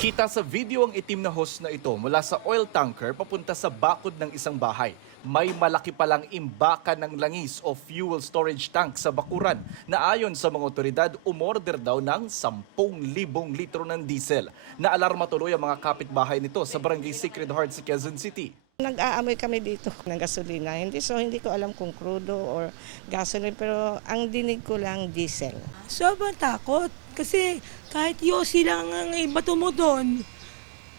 Kita sa video ang itim na hose na ito mula sa oil tanker papunta sa bakod ng isang bahay. May malaki palang imbakan ng langis o fuel storage tank sa bakuran na ayon sa mga otoridad umorder daw ng 10,000 litro ng diesel. Naalarma tuloy ang mga kapitbahay nito sa Barangay Sacred Heart sa Quezon City. Nag-aamoy kami dito ng gasolina. Hindi ko alam kung crudo or gasoline, pero ang dinig ko lang diesel. Sobrang takot kasi kahit yosi lang ang ibato mo doon,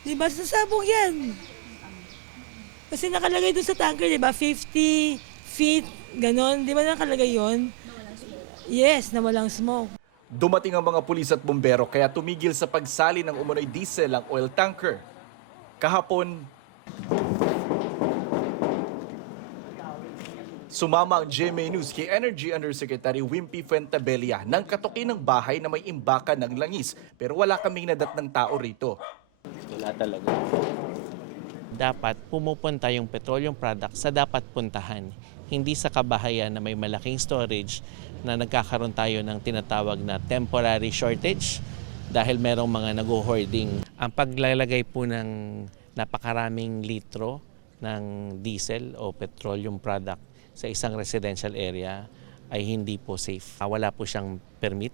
di ba sasabog yan? Kasi nakalagay doon sa tanker, di ba, 50 feet, ganon, di ba nakalagay yon? Yes, na walang smoke. Dumating ang mga pulis at bumbero kaya tumigil sa pagsali ng umunoy diesel ang oil tanker. Kahapon, sumama ang GMA News kay Energy Undersecretary Wimpy Fuentabella nang katukin ng bahay na may imbakan ng langis pero wala kaming nadatnang tao rito. Wala talaga. Dapat pumupunta yung petroleum product sa dapat puntahan. Hindi sa kabahayan na may malaking storage na nagkakaroon tayo ng tinatawag na temporary shortage dahil merong mga nag-hoarding. Ang paglalagay po ng napakaraming litro ng diesel o petroleum product sa isang residential area ay hindi po safe. Wala po siyang permit.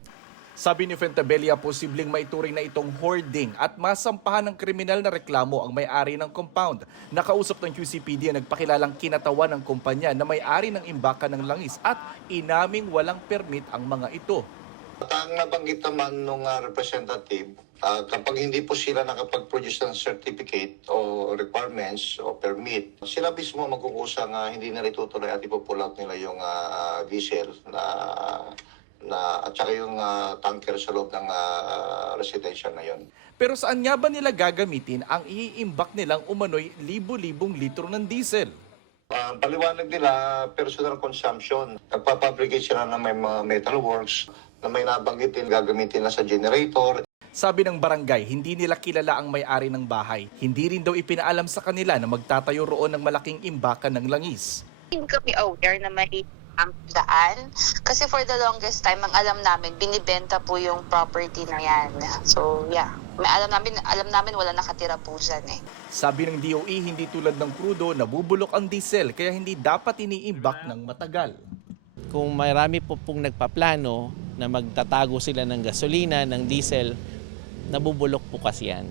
Sabi ni Fuentabella, posibleng maituring na itong hoarding at masampahan ng kriminal na reklamo ang may-ari ng compound. Nakausap ng QCPD ang nagpakilalang kinatawan ng kumpanya na may-ari ng imbakan ng langis at inaming walang permit ang mga ito. At ang nabanggit naman ng representative, kapag hindi po sila nakapag-produce ng certificate o requirements o permit, sila mismo magkukusang hindi na itutuloy at ipupull out nila yung diesel at saka yung tanker sa loob ng residential na yun. Pero saan nga ba nila gagamitin ang iimbak nilang umano'y libo-libong litro ng diesel? Paliwanag nila, personal consumption. Nagpapabricate sila ng may mga metalworks na may nabanggitin, gagamitin na sa generator. Sabi ng barangay, hindi nila kilala ang may-ari ng bahay. Hindi rin daw ipinaalam sa kanila na magtatayo roon ng malaking imbakan ng langis. Hindi kami aware na may ang daan. Kasi for the longest time, ang alam namin, binibenta po yung property na yan. So, yeah. May alam namin wala nakatira po dyan eh. Sabi ng DOE, hindi tulad ng crudo, nabubulok ang diesel kaya hindi dapat iniimbak ng matagal. Kung marami po pong nagpaplano na magtatago sila ng gasolina, ng diesel, nabubulok po kasi yan.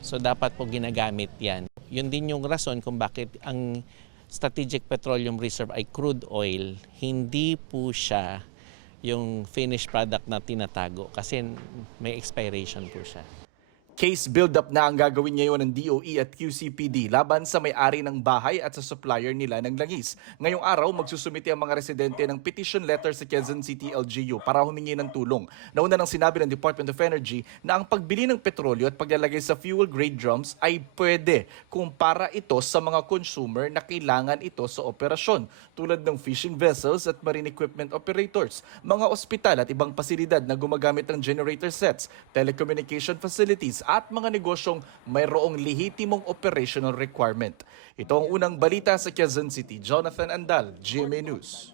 So dapat po ginagamit yan. Yun din yung rason kung bakit ang Strategic Petroleum Reserve ay crude oil. Hindi po siya yung finished product na tinatago kasi may expiration po siya. Case build-up na ang gagawin ngayon ng DOE at QCPD laban sa may-ari ng bahay at sa supplier nila ng langis. Ngayong araw, magsusumite ang mga residente ng petition letter sa Quezon City LGU para humingi ng tulong. Nauna nang sinabi ng Department of Energy na ang pagbili ng petrolyo at paglalagay sa fuel-grade drums ay pwede kung para ito sa mga consumer na kailangan ito sa operasyon, tulad ng fishing vessels at marine equipment operators, mga ospital at ibang pasilidad na gumagamit ng generator sets, telecommunication facilities, at mga negosyong mayroong lehitimong operational requirement. Ito ang unang balita sa Quezon City. Jonathan Andal, GMA News.